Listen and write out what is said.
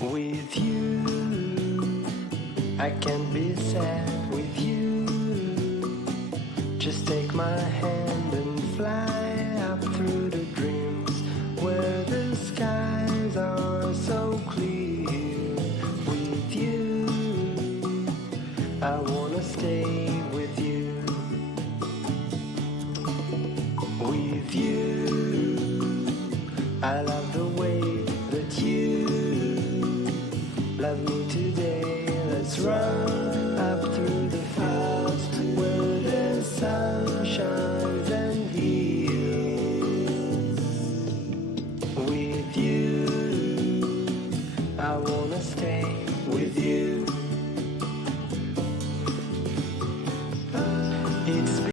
With you, I can't be sad with you. Just take my hand and fly up through the dreams where the skies are so clear. With you, I wanna stay with you. With you, I love